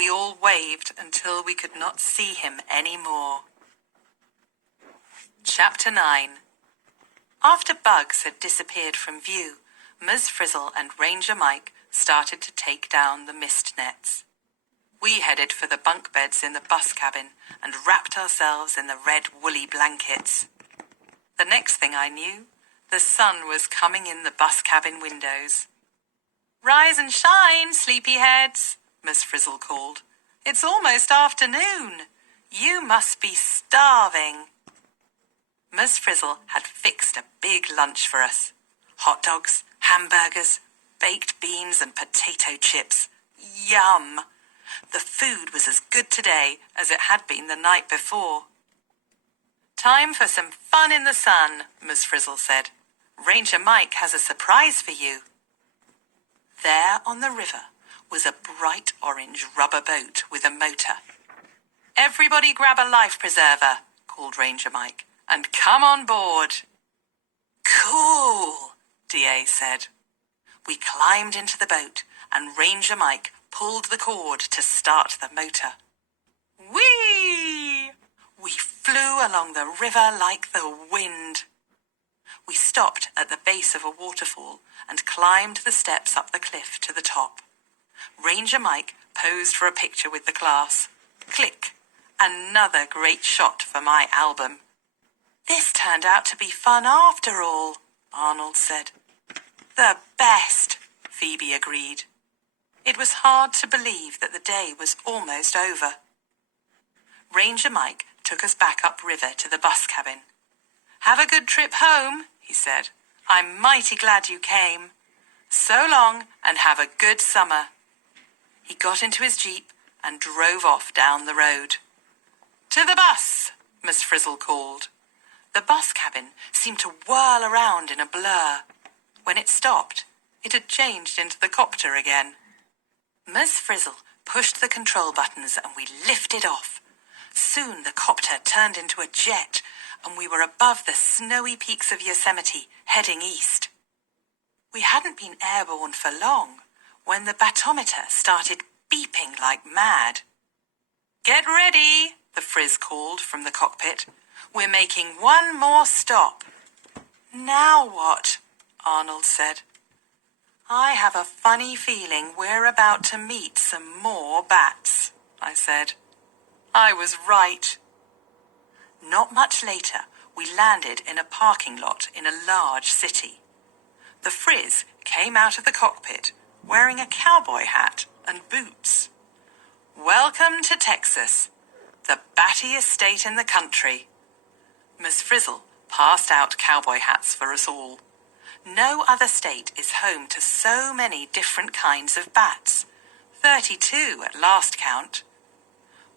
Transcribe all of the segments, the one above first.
We all waved until we could not see him any more. Chapter 9. After Bugs had disappeared from view, Ms. Frizzle and Ranger Mike started to take down the mist nets. We headed for the bunk beds in the bus cabin and wrapped ourselves in the red woolly blankets. The next thing I knew, the sun was coming in the bus cabin windows. "Rise and shine, sleepyheads," Miss Frizzle called. "It's almost afternoon. You must be starving." Miss Frizzle had fixed a big lunch for us. Hot dogs, hamburgers, baked beans and potato chips. Yum! The food was as good today as it had been the night before. "Time for some fun in the sun," Miss Frizzle said. "Ranger Mike has a surprise for you." There on the river was a bright orange rubber boat with a motor. "Everybody grab a life preserver," called Ranger Mike, "and come on board." "Cool," DA said. We climbed into the boat and Ranger Mike pulled the cord to start the motor. Whee! We flew along the river like the wind. We stopped at the base of a waterfall and climbed the steps up the cliff to the top. Ranger Mike posed for a picture with the class. Click! Another great shot for my album. "This turned out to be fun after all," Arnold said. "The best," Phoebe agreed. It was hard to believe that the day was almost over. Ranger Mike took us back upriver to the bus cabin. "Have a good trip home," he said. "I'm mighty glad you came. So long and have a good summer." He got into his Jeep and drove off down the road. "To the bus," Miss Frizzle called. The bus cabin seemed to whirl around in a blur. When it stopped, it had changed into the copter again. Miss Frizzle pushed the control buttons and we lifted off. Soon the copter turned into a jet and we were above the snowy peaks of Yosemite, heading east. We hadn't been airborne for long when the batometer started beeping like mad. "Get ready," the Frizz called from the cockpit. "We're making one more stop." "Now what?" Arnold said. "I have a funny feeling we're about to meet some more bats," I said. I was right. Not much later, we landed in a parking lot in a large city. The Frizz came out of the cockpit wearing a cowboy hat and boots. "Welcome to Texas, the battiest state in the country." Miss Frizzle passed out cowboy hats for us all. No other state is home to so many different kinds of bats, 32 at last count.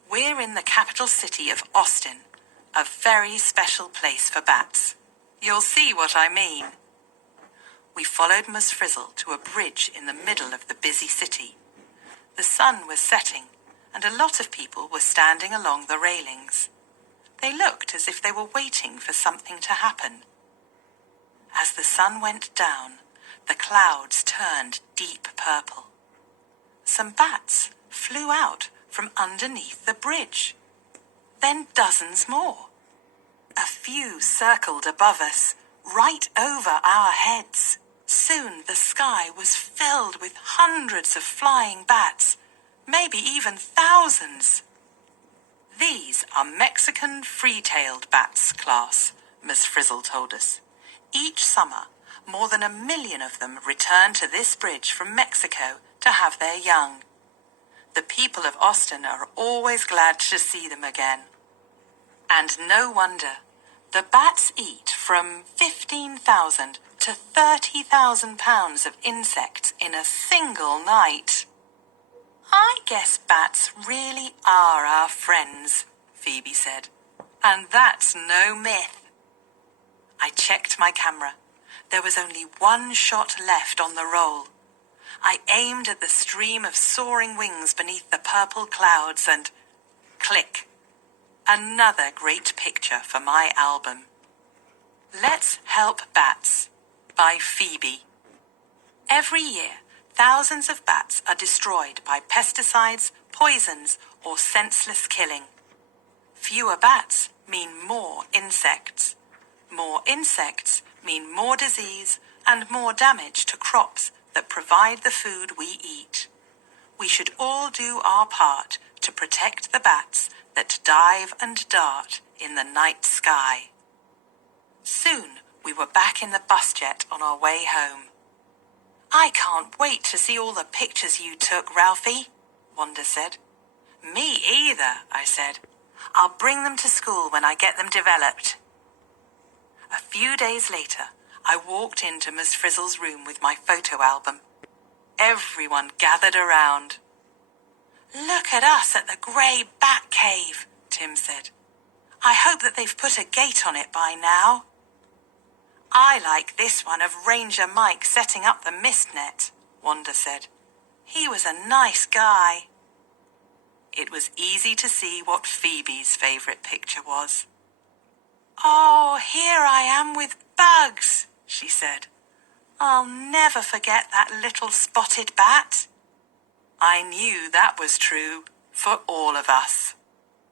We're in the capital city of Austin, a very special place for bats. You'll see what I mean. We followed Miss Frizzle to a bridge in the middle of the busy city. The sun was setting, and a lot of people were standing along the railings. They looked as if they were waiting for something to happen. As the sun went down, the clouds turned deep purple. Some bats flew out from underneath the bridge. Then dozens more. A few circled above us, right over our heads. Soon the sky was filled with hundreds of flying bats, maybe even thousands. "These are Mexican free-tailed bats, class," Miss Frizzle told us. "Each summer, more than 1 million of them return to this bridge from Mexico to have their young. The people of Austin are always glad to see them again. And no wonder. The bats eat from 15,000 to 30,000 pounds of insects in a single night." "I guess bats really are our friends," Phoebe said. "And that's no myth." I checked my camera. There was only one shot left on the roll. I aimed at the stream of soaring wings beneath the purple clouds and... click! Another great picture for my album. "Let's Help Bats" by Phoebe. Every year, Thousands of bats are destroyed by pesticides, poisons, or senseless killing. Fewer bats mean more insects. More insects mean more disease and more damage to crops that provide the food we eat. We should all do our part to protect the bats that dive and dart in the night sky. Soon we were back in the bus jet on our way home. I can't wait to see all the pictures you took, Ralphie, Wanda said. Me either, I said. I'll bring them to school when I get them developed. A few days later, I walked into Ms. Frizzle's room with my photo album. Everyone gathered around. Look at us at the grey bat cave, Tim said. I hope that they've put a gate on it by now. I like this one of Ranger Mike setting up the mist net, Wanda said. He was a nice guy. It was easy to see what Phoebe's favourite picture was. Oh, here I am with bugs, she said. I'll never forget that little spotted bat. I knew that was true for all of us.